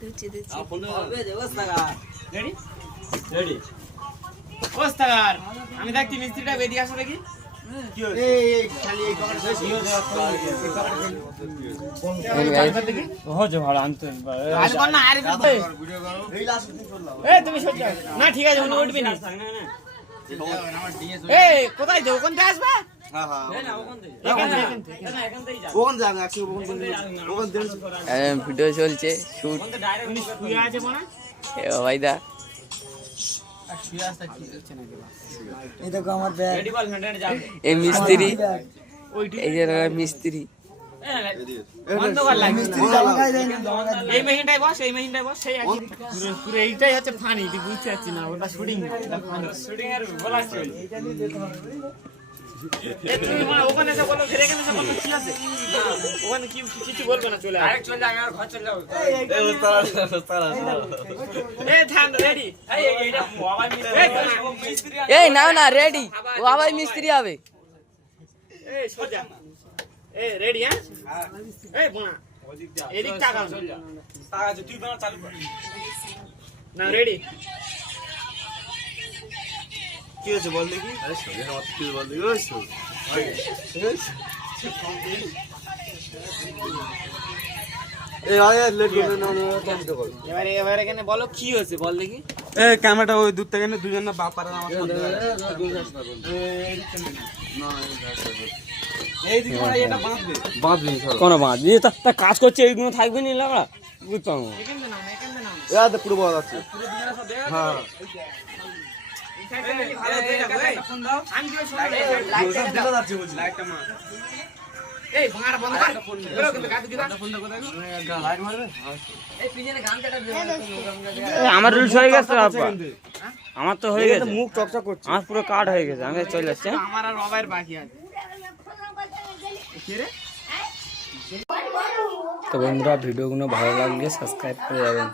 দুচি দুচি ready ওস্তাদ আমি দেখছি মিস্ত্রিটা বেরিয়ে আসে দেখি কি হচ্ছে এই খালি এই কভার ভিডিও দেওয়া হচ্ছে ভালো আনতে আরে বল না আরে ভিডিও করো এই লাস্ট দিন করলাম এই তুমি সহ্য না ঠিক আছে উনি উঠবি না এই কোথায় যাও কোন দিয়ে আসবে হ্যাঁ হ্যাঁ না ওখান থেকে এখান থেকে যা ওখান যাবে একটু ওখান থেকে ভিডিও চলছে শুট উনি শুয়ে আছে মনে এ ভাইদা এই দেখো আমার ব্যাগ রেডি বল 100 যাবে এই মিস্ত্রি এই যে মিস্ত্রি অন্ধকার লাগছে মিস্ত্রি জামা গায়ে দেয় না এই মেশিনটাই বস সেই একই পুরো এইটাই হচ্ছে ফানি তুই বুঝতে পারছিস না ওটা শুটিং এটা ফানি শুটিং এর বলা চল এই তুমি ওখানে এসে বলো ফিরে এখানে এসে বলো কি আছে ওখানে কি কিছু বলবে না চলে আরেক চলে যাও আর ঘর চলে যাও এই ওস্তাদ এই থাম রেডি এই এইটা আবার মিস্ত্রি এই নাও না রেডি ও আবার মিস্ত্রি হবে এই সোজা এই রেডি হ্যাঁ এই বোনা এদিক টাকা চলে যা টাকা আছে তুই বানা চালু কর না রেডি কি হচ্ছে বল দেখি আরে সোজা মত কি বল দেখি ওই সো এই আয় লেট করবে না কষ্ট কর এবারে এখানে বলো কি হচ্ছে বল দেখি এই ক্যামেরাটা ওই দূর থেকে না দুজন না বাপারা আমার সাথে না এই দিকে মানে এটা বাঁধবে কোন বাঁধ দিয়ে তা কাজ করছে এইগুলো থাকবে না লাগা বুঝতাম এখানে নাও এখানে নাও এই তো পুরো বড় আছে পুরো দিনের সব দেখা হ্যাঁ ভালো দেখা ভাই ফোন দাও আমি কি লাইটটা যাচ্ছে বলছি লাইটটা মার এই ভাঙার বন্ধ কর বলো কিন্তু কাজ দিবা ফোন দাও কোথায় লাইট মারবে এই পিছনে গামছাটা আমার রুলস হয়ে গেছে আপা আমার তো হয়ে গেছে মুখ চকচক করছে আমার পুরো কাট হয়ে গেছে আমি চলে যাচ্ছি আমার আর বাবার বাকি আছে কি রে তো বন্ধুরা ভিডিওগুলো ভালো লাগলে সাবস্ক্রাইব করে যাবেন।